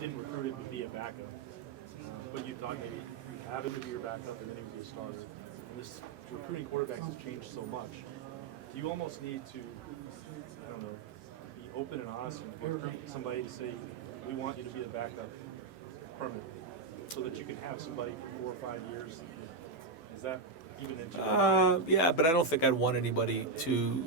didn't recruit him to be a backup, but you thought maybe have him to be your backup and then he would be a starter. And this recruiting quarterbacks has changed so much. You almost need to, I don't know, be open and honest and recruit somebody to say, we want you to be the backup permanently, so that you can have somebody for 4 or 5 years. Is that even into Yeah, but I don't think I'd want anybody to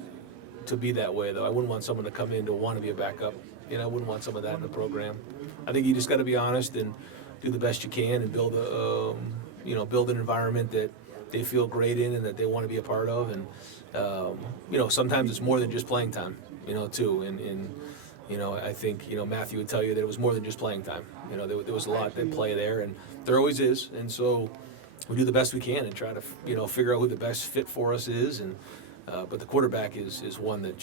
be that way, though. I wouldn't want someone to come in to want to be a backup. I wouldn't want some of that in the program. I think you just got to be honest and do the best you can and build build an environment that they feel great in and that they want to be a part of. And sometimes it's more than just playing time, too. And I think Matthew would tell you that it was more than just playing time. There was a lot at play there, and there always is. And so we do the best we can and try to figure out who the best fit for us is. And but the quarterback is one that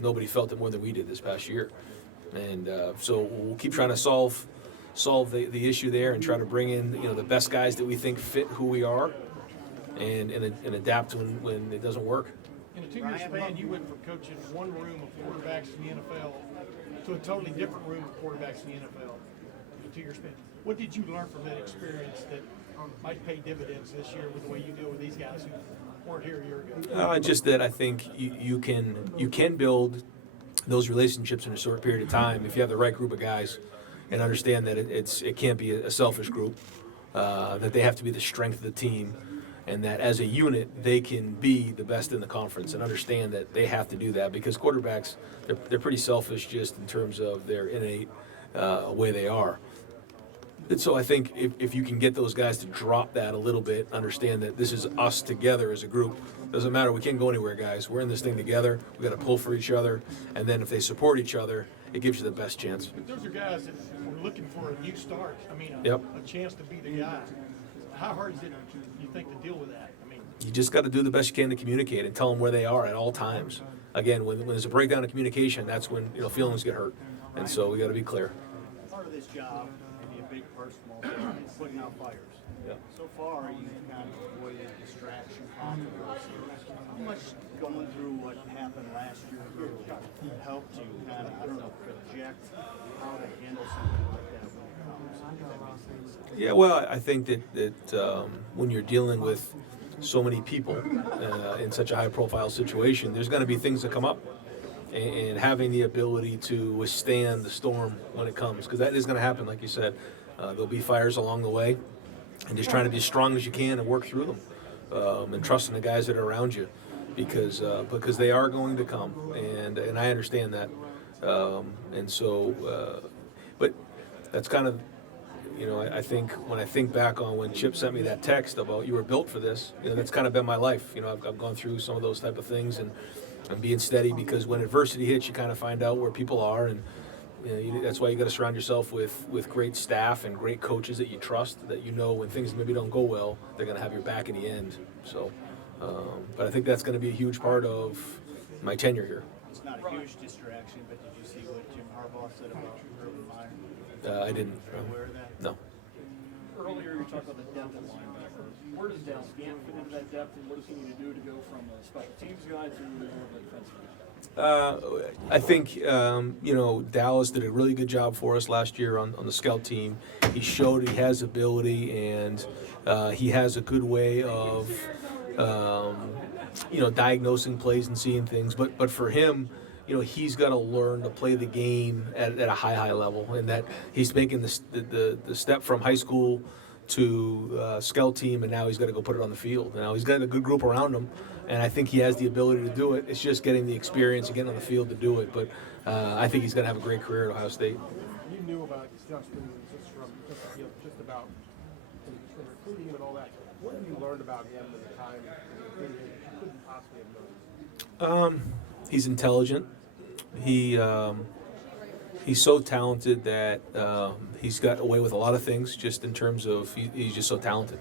nobody felt it more than we did this past year. And so we'll keep trying to solve the issue there and try to bring in the best guys that we think fit who we are, and adapt when it doesn't work. In a 2-year span, you went from coaching one room of quarterbacks in the NFL to a totally different room of quarterbacks in the NFL in a 2-year span. What did you learn from that experience that might pay dividends this year with the way you deal with these guys who weren't here a year ago? Just that I think you can build those relationships in a short period of time if you have the right group of guys and understand that it can't be a selfish group, that they have to be the strength of the team, and that as a unit they can be the best in the conference, and understand that they have to do that, because quarterbacks, they're pretty selfish just in terms of their innate way they are. And so I think if you can get those guys to drop that a little bit, understand that this is us together as a group. Doesn't matter, we can't go anywhere, guys. We're in this thing together. We got to pull for each other, and then if they support each other, it gives you the best chance. But those are guys that were looking for a new start. Yep. A chance to be the guy. How hard is it, you think, to deal with that? You just got to do the best you can to communicate and tell them where they are at all times. Again, when there's a breakdown in communication, that's when feelings get hurt, and so we got to be clear. Part of this job, maybe a big personal thing, is putting out fires. Yeah. So far, you've kind of avoided distraction, controversy. How much going through what happened last year helped you kind of, project how to handle something like that when it comes? If that makes sense. Yeah, well, I think that when you're dealing with so many people in such a high-profile situation, there's going to be things that come up, and having the ability to withstand the storm when it comes, because that is going to happen, like you said. There'll be fires along the way, and just trying to be as strong as you can and work through them, and trusting the guys that are around you, because they are going to come, and I understand that, and so, but that's kind of. I think when I think back on when Chip sent me that text about you were built for this, that's kind of been my life. I've gone through some of those type of things and being steady, because when adversity hits, you kind of find out where people are, and that's why you got to surround yourself with great staff and great coaches that you trust, that when things maybe don't go well, they're going to have your back in the end. So, but I think that's going to be a huge part of my tenure here. It's not a huge distraction, but did you see what Jim Harbaugh said about Urban Meyer? I didn't. Are you aware of that? No. Earlier you talked about the depth at linebacker. Where does Dallas Gant fit into that depth, and what does he need to do to go from a special teams guy to more of a defensive guy? I think, Dallas did a really good job for us last year on the scout team. He showed he has ability, and he has a good way of, diagnosing plays and seeing things. But for him, he's got to learn to play the game at a high level, and that he's making the step from high school to scout team, and now he's got to go put it on the field. Now he's got a good group around him, and I think he has the ability to do it. It's just getting the experience and getting on the field to do it. But I think he's going to have a great career at Ohio State. You knew about Justin just about from recruiting him and all that. What have you learned about him at the time that you couldn't possibly have known? He's intelligent. He's so talented that he's got away with a lot of things, just in terms of he's just so talented.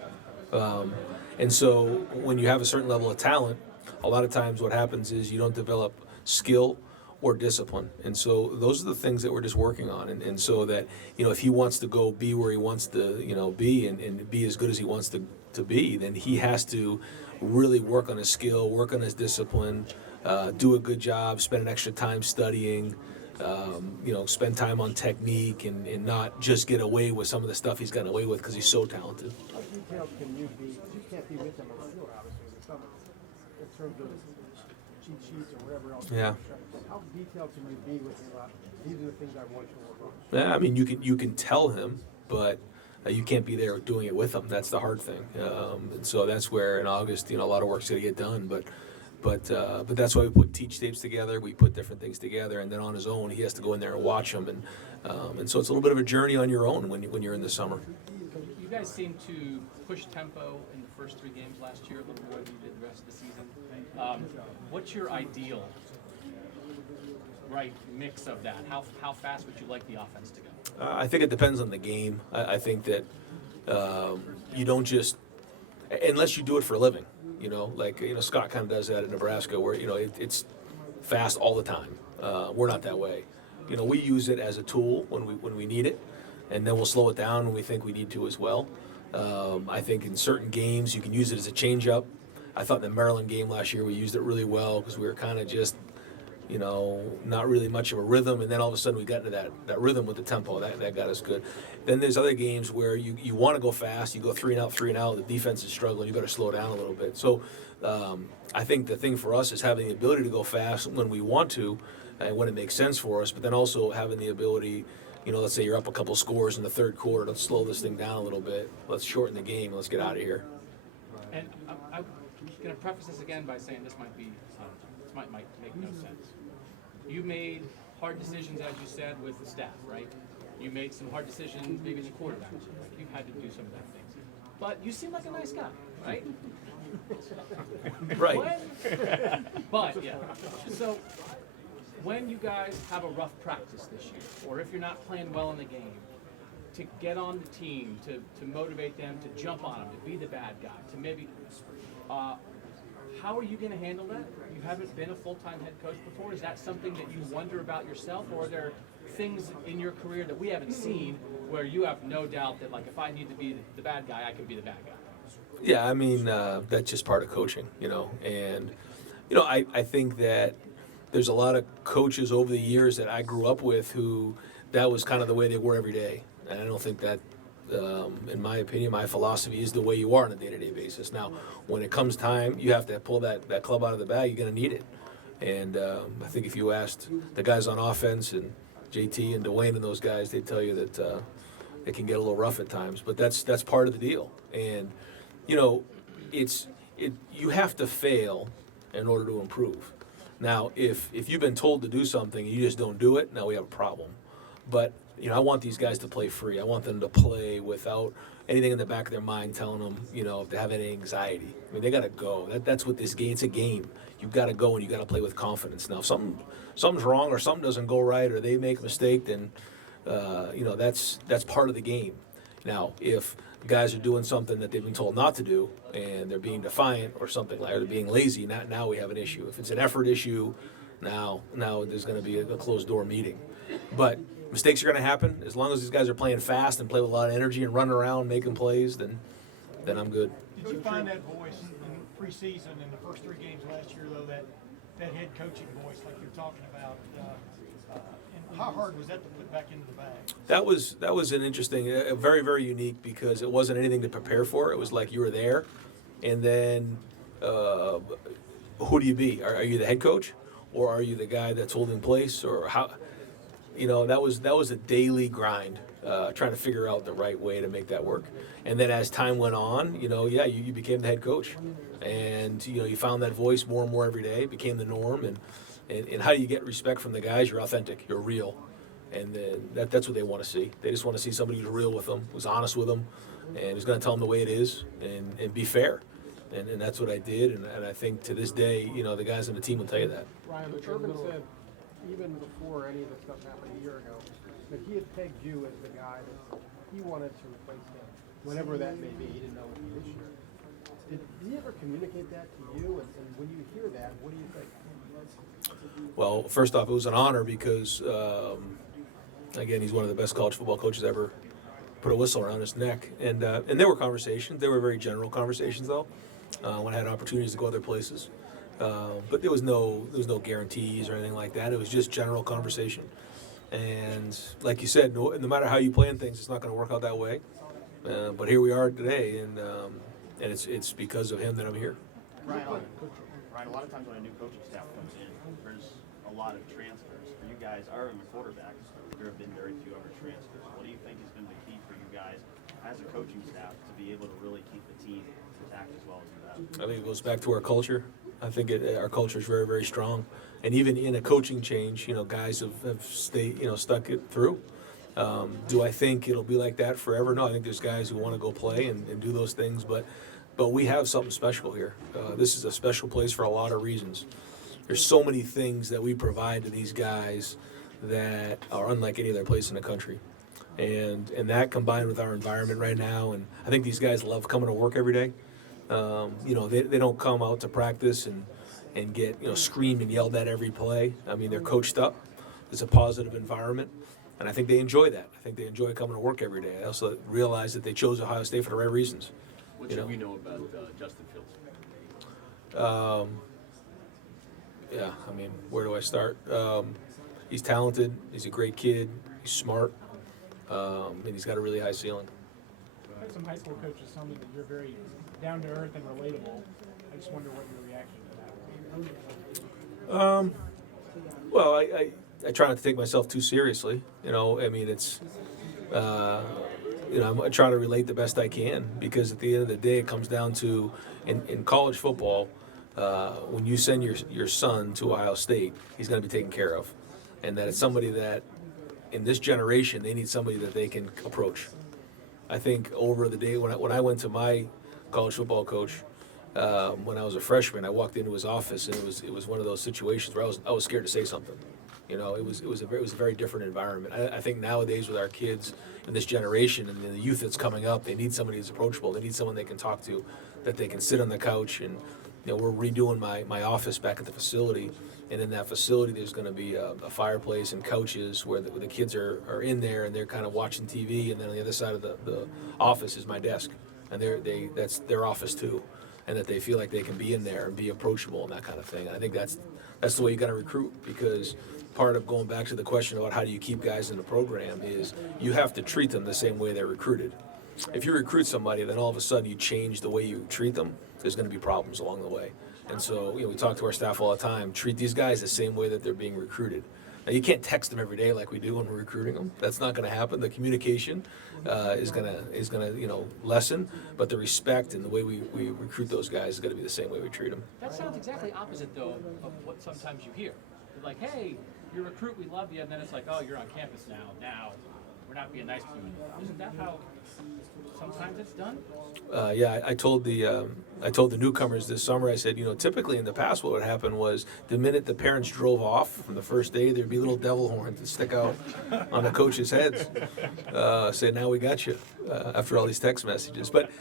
And so when you have a certain level of talent, a lot of times what happens is you don't develop skill or discipline. And so those are the things that we're just working on. And so that, if he wants to go be where he wants to, be and be as good as he wants to be, then he has to really work on his skill, work on his discipline, do a good job, spend an extra time studying, spend time on technique and not just get away with some of the stuff he's gotten away with because he's so talented. How detailed can you be? You can't be with them on the field, obviously, with some, in terms of cheat sheets or whatever else. Yeah. How detailed can you be with him about, these are the things I want you to work on? Yeah, I mean, you can tell him, but you can't be there doing it with him. That's the hard thing. And so that's where in August, a lot of work's going to get done. But that's why we put teach tapes together. We put different things together, and then on his own, he has to go in there and watch them. And so it's a little bit of a journey on your own when you're in the summer. You guys seem to push tempo in the first 3 games last year a little more than you did the rest of the season. What's your ideal mix of that? How fast would you like the offense to go? I think it depends on the game. I think that you don't just, unless you do it for a living, Scott kind of does that at Nebraska where, it's fast all the time. We're not that way. We use it as a tool when we need it, and then we'll slow it down when we think we need to as well. I think in certain games you can use it as a change-up. I thought in the Maryland game last year we used it really well because we were kind of just, not really much of a rhythm, and then all of a sudden we got into that rhythm with the tempo. That got us good. Then there's other games where you want to go fast, you go 3 and out, the defense is struggling, you better slow down a little bit. So I think the thing for us is having the ability to go fast when we want to and when it makes sense for us, but then also having the ability, let's say you're up a couple scores in the third quarter, let's slow this thing down a little bit, let's shorten the game, let's get out of here. And I'm going to preface this again by saying this might make no sense. You made hard decisions, as you said, with the staff, right? You made some hard decisions, maybe as a quarterback. You've had to do some of that things. But you seem like a nice guy, right? Right. But, yeah. So, when you guys have a rough practice this year, or if you're not playing well in the game, to get on the team, to motivate them, to jump on them, to be the bad guy, to maybe, how are you going to handle that? You haven't been a full-time head coach before. Is that something that you wonder about yourself, or are there things in your career that we haven't seen where you have no doubt that, if I need to be the bad guy, I can be the bad guy? Yeah, I mean, that's just part of coaching, and, I think that there's a lot of coaches over the years that I grew up with who that was kind of the way they were every day. And I don't think that, in my opinion, my philosophy is the way you are on a day-to-day basis. Now, when it comes time, you have to pull that club out of the bag. You're going to need it. And I think if you asked the guys on offense and JT and Dwayne and those guys, they'd tell you that it can get a little rough at times. But that's part of the deal. And, you have to fail in order to improve. Now, if you've been told to do something and you just don't do it, now we have a problem. But I want these guys to play free. I want them to play without anything in the back of their mind telling them, if they have any anxiety. I mean, they got to go. That's what this game. It's a game. You've got to go and you got to play with confidence. Now, if something's wrong or something doesn't go right or they make a mistake, then that's part of the game. Now, if guys are doing something that they've been told not to do and they're being defiant or something like, or they're being lazy, now we have an issue. If it's an effort issue, now there's going to be a closed door meeting. But mistakes are going to happen. As long as these guys are playing fast and play with a lot of energy and running around making plays, then I'm good. Did you find that voice in preseason in the first 3 games last year, though, that head coaching voice like you're talking about? And how hard was that to put back into the bag? That was an interesting, very, very unique because it wasn't anything to prepare for. It was like you were there, and then who do you be? Are you the head coach, or are you the guy that's holding place, or how? That was a daily grind, trying to figure out the right way to make that work. And then as time went on, you became the head coach, and you found that voice more and more every day. It became the norm, and how do you get respect from the guys? You're authentic, you're real, and then that's what they want to see. They just want to see somebody who's real with them, who's honest with them, and who's going to tell them the way it is and be fair. And that's what I did, and I think to this day, the guys on the team will tell you that. Ryan, Urban said, even before any of this stuff happened a year ago, that he had pegged you as the guy that he wanted to replace him, whenever that may be. He didn't know it would be this year. Did he ever communicate that to you? And when you hear that, what do you think? Well, first off, it was an honor because, again, he's one of the best college football coaches ever put a whistle around his neck. And there were conversations. They were very general conversations, though, when I had opportunities to go other places. But there was no guarantees or anything like that. It was just general conversation. And like you said, no matter how you plan things, it's not going to work out that way. But here we are today, and it's because of him that I'm here. Ryan, a lot of times when a new coaching staff comes in, there's a lot of transfers. For you guys, other than the quarterbacks, there have been very few other transfers. What do you think has been the key for you guys as a coaching staff to be able to really keep the team intact as well as you have? I think it goes back to our culture. I think our culture is very, very strong. And even in a coaching change, guys have stayed, stuck it through. Do I think it'll be like that forever? No, I think there's guys who want to go play and do those things, but we have something special here. This is a special place for a lot of reasons. There's so many things that we provide to these guys that are unlike any other place in the country. And that combined with our environment right now, and I think these guys love coming to work every day. They don't come out to practice and get screamed and yelled at every play. I mean, they're coached up. It's a positive environment, and I think they enjoy that. I think they enjoy coming to work every day. I also realize that they chose Ohio State for the right reasons. What should we know about Justin Fields? Yeah, I mean, where do I start? He's talented. He's a great kid. He's smart, and he's got a really high ceiling. I've had some high school coaches tell me that you're very down to earth and relatable. I just wonder what your reaction to that was. Well, I try not to take myself too seriously. I mean, it's, I try to relate the best I can, because at the end of the day, it comes down to, in college football, when you send your son to Ohio State, he's going to be taken care of. And that it's somebody that, in this generation, they need somebody that they can approach. I think over the day, when I went to my college football coach, when I was a freshman, I walked into his office, and it was one of those situations where I was scared to say something. It was a very different environment. I think nowadays with our kids in this generation and the youth that's coming up, they need somebody who's approachable. They need someone they can talk to, that they can sit on the couch. And we're redoing my office back at the facility, and in that facility there's going to be a fireplace and couches where the kids are in there, and they're kind of watching TV, and then on the other side of the office is my desk, and that's their office too, and that they feel like they can be in there and be approachable and that kind of thing. And I think that's the way you got to recruit, because part of going back to the question about how do you keep guys in the program is you have to treat them the same way they're recruited. If you recruit somebody, then all of a sudden you change the way you treat them, there's going to be problems along the way. And so, we talk to our staff all the time, treat these guys the same way that they're being recruited. Now, you can't text them every day like we do when we're recruiting them. That's not going to happen. The communication is going to lessen, but the respect and the way we recruit those guys is going to be the same way we treat them. That sounds exactly opposite, though, of what sometimes you hear. Like, hey, you're a recruit, we love you, and then it's like, oh, you're on campus now we're not being nice to you anymore. Isn't that how sometimes it's done? Yeah, I told the newcomers this summer, I said, typically in the past what would happen was the minute the parents drove off from the first day, there'd be little devil horns that stick out on the coaches' heads. Say, now we got you, after all these text messages. But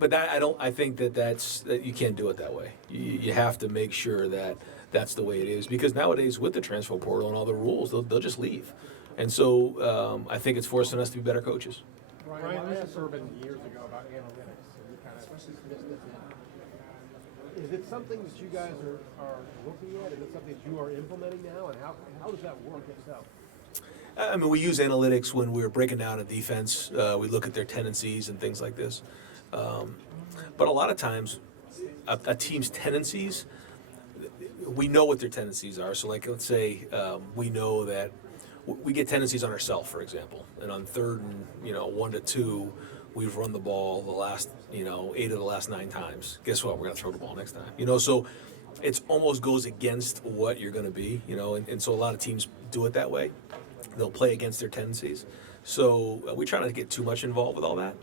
that, I think that you can't do it that way. You have to make sure that that's the way it is, because nowadays with the transfer portal and all the rules, they'll just leave. And so I think it's forcing us to be better coaches. Ryan, this is urban years ago about analytics, and you kind of missed it. Is it something that you guys are looking at? Is it something that you are implementing now, and how does that work itself? I mean, we use analytics when we're breaking down a defense. We look at their tendencies and things like this. But a lot of times, a team's tendencies, we know what their tendencies are. So, like, let's say we know that we get tendencies on ourselves, for example, and on 3rd and 1 to 2, we've run the ball the last 8 of the last 9 times. Guess what? We're going to throw the ball next time. So it almost goes against what you're going to be. And so a lot of teams do it that way. They'll play against their tendencies. So we try not to get too much involved with all that.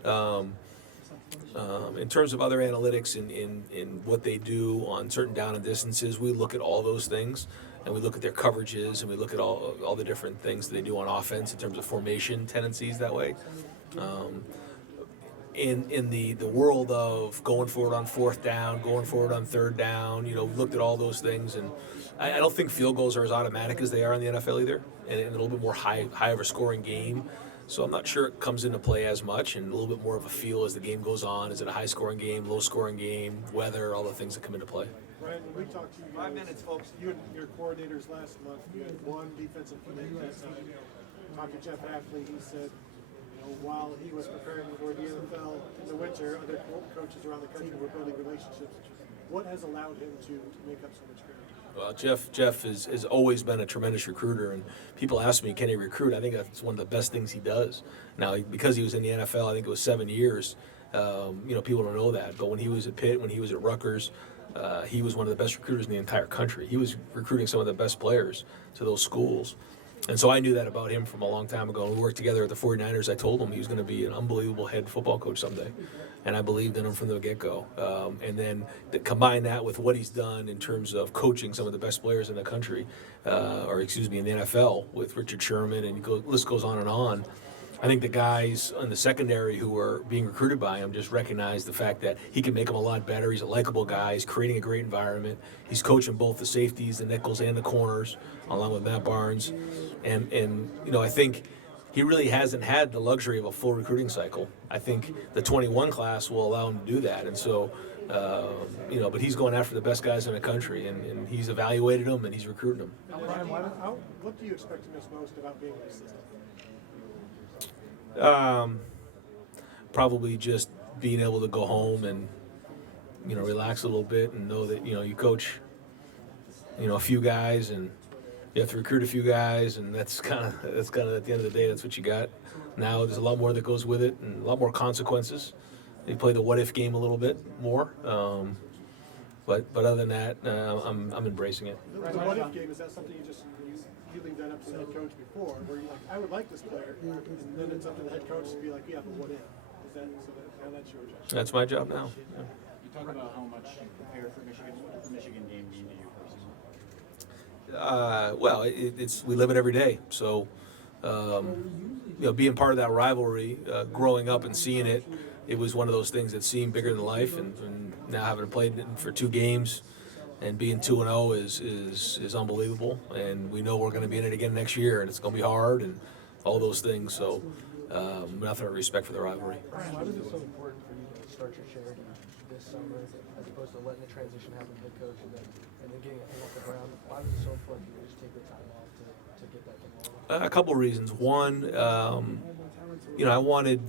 In terms of other analytics in what they do on certain down and distances, we look at all those things, and we look at their coverages, and we look at all the different things that they do on offense in terms of formation tendencies that way. In the world of going forward on 4th down, going forward on 3rd down, we looked at all those things, and I don't think field goals are as automatic as they are in the NFL either, and a little bit more high of a scoring game. So I'm not sure it comes into play as much, and a little bit more of a feel as the game goes on. Is it a high-scoring game, low-scoring game, weather, all the things that come into play? Brian, when we talked to you guys, 5 minutes, folks. You and your coordinators last month, you had one defensive commit that time. Talking to Jeff Hafley, he said, you know, while he was preparing for the NFL in the winter, other coaches around the country were building relationships. What has allowed him to make up so much ground? Well, Jeff has always been a tremendous recruiter, and people ask me, can he recruit? I think that's one of the best things he does. Now, because he was in the NFL, I think it was 7 years, people don't know that. But when he was at Pitt, when he was at Rutgers, he was one of the best recruiters in the entire country. He was recruiting some of the best players to those schools. And so I knew that about him from a long time ago. When we worked together at the 49ers, I told him he was going to be an unbelievable head football coach someday. And I believed in him from the get-go. And then combine that with what he's done in terms of coaching some of the best players in the country, in the NFL, with Richard Sherman, and the list goes on and on. I think the guys in the secondary who are being recruited by him just recognize the fact that he can make them a lot better. He's a likable guy. He's creating a great environment. He's coaching both the safeties, the nickels, and the corners, along with Matt Barnes. And I think he really hasn't had the luxury of a full recruiting cycle. I think the 21 class will allow him to do that. And so, but he's going after the best guys in the country, and he's evaluated them, and he's recruiting them. Brian, what do you expect to miss most about being an assistant? Probably just being able to go home and, relax a little bit and know that, you coach, a few guys and you have to recruit a few guys, and that's kind of at the end of the day, that's what you got. Now there's a lot more that goes with it and a lot more consequences. They play the what if game a little bit more. But other than that, I'm embracing it. The what if game, is that something you leave that up to the head coach before, where you're like, I would like this player, and then it's up to the head coach to be like, yeah, but what if? Is that so now that's your job? That's my job now. Yeah. You talk about how much you prepare for Michigan. What does the Michigan game mean to you personally? It's we live it every day. So, being part of that rivalry, growing up and seeing it, it was one of those things that seemed bigger than life. And now having played it for 2 games, and being 2-0 is unbelievable. And we know we're going to be in it again next year, and it's going to be hard and all those things. So, nothing but respect for the rivalry. Brian, why was it so important for you to start your charity this summer, as opposed to letting the transition happen to head coach and then getting it off the ground? Why was it so important for you to just take the time off to get that thing rolling? A couple of reasons. One, I wanted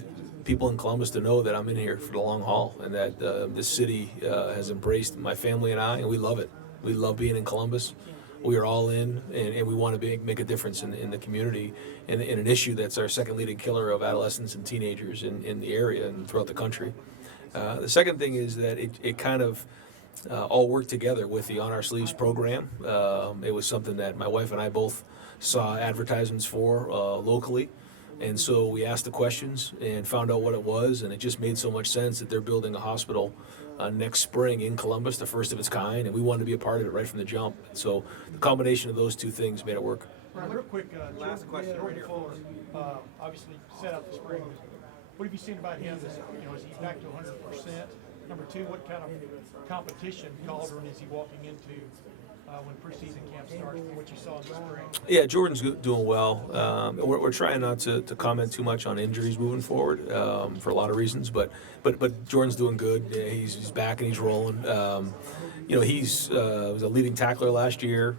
people in Columbus to know that I'm in here for the long haul, and that this city has embraced my family and I, and we love it. We love being in Columbus. We are all in, and we want to make a difference in the community, in an issue that's our second leading killer of adolescents and teenagers in the area and throughout the country. The second thing is that it kind of all worked together with the On Our Sleeves program. It was something that my wife and I both saw advertisements for locally. And so we asked the questions and found out what it was, and it just made so much sense that they're building a hospital next spring in Columbus, the first of its kind, and we wanted to be a part of it right from the jump. So the combination of those two things made it work. Brian, real quick, last question. Jordan Fuller, obviously set out the spring. What have you seen about him? Is he back to 100%? Number 2, what kind of competition cauldron is he walking into when preseason camp starts, from what you saw in the spring? Yeah, Jordan's doing well. We're trying not to comment too much on injuries moving forward for a lot of reasons, but Jordan's doing good. Yeah, he's back and he's rolling. He's was a leading tackler last year.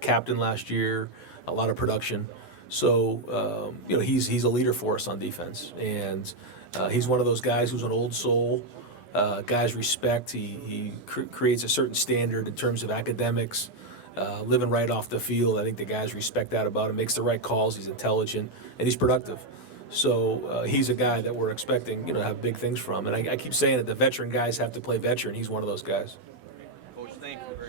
Captain last year. A lot of production. So he's a leader for us on defense, and he's one of those guys who's an old soul. Guys respect. He creates a certain standard in terms of academics, living right off the field. I think the guys respect that about him. Makes the right calls. He's intelligent and he's productive. So he's a guy that we're expecting, to have big things from. And I keep saying that the veteran guys have to play veteran. He's one of those guys.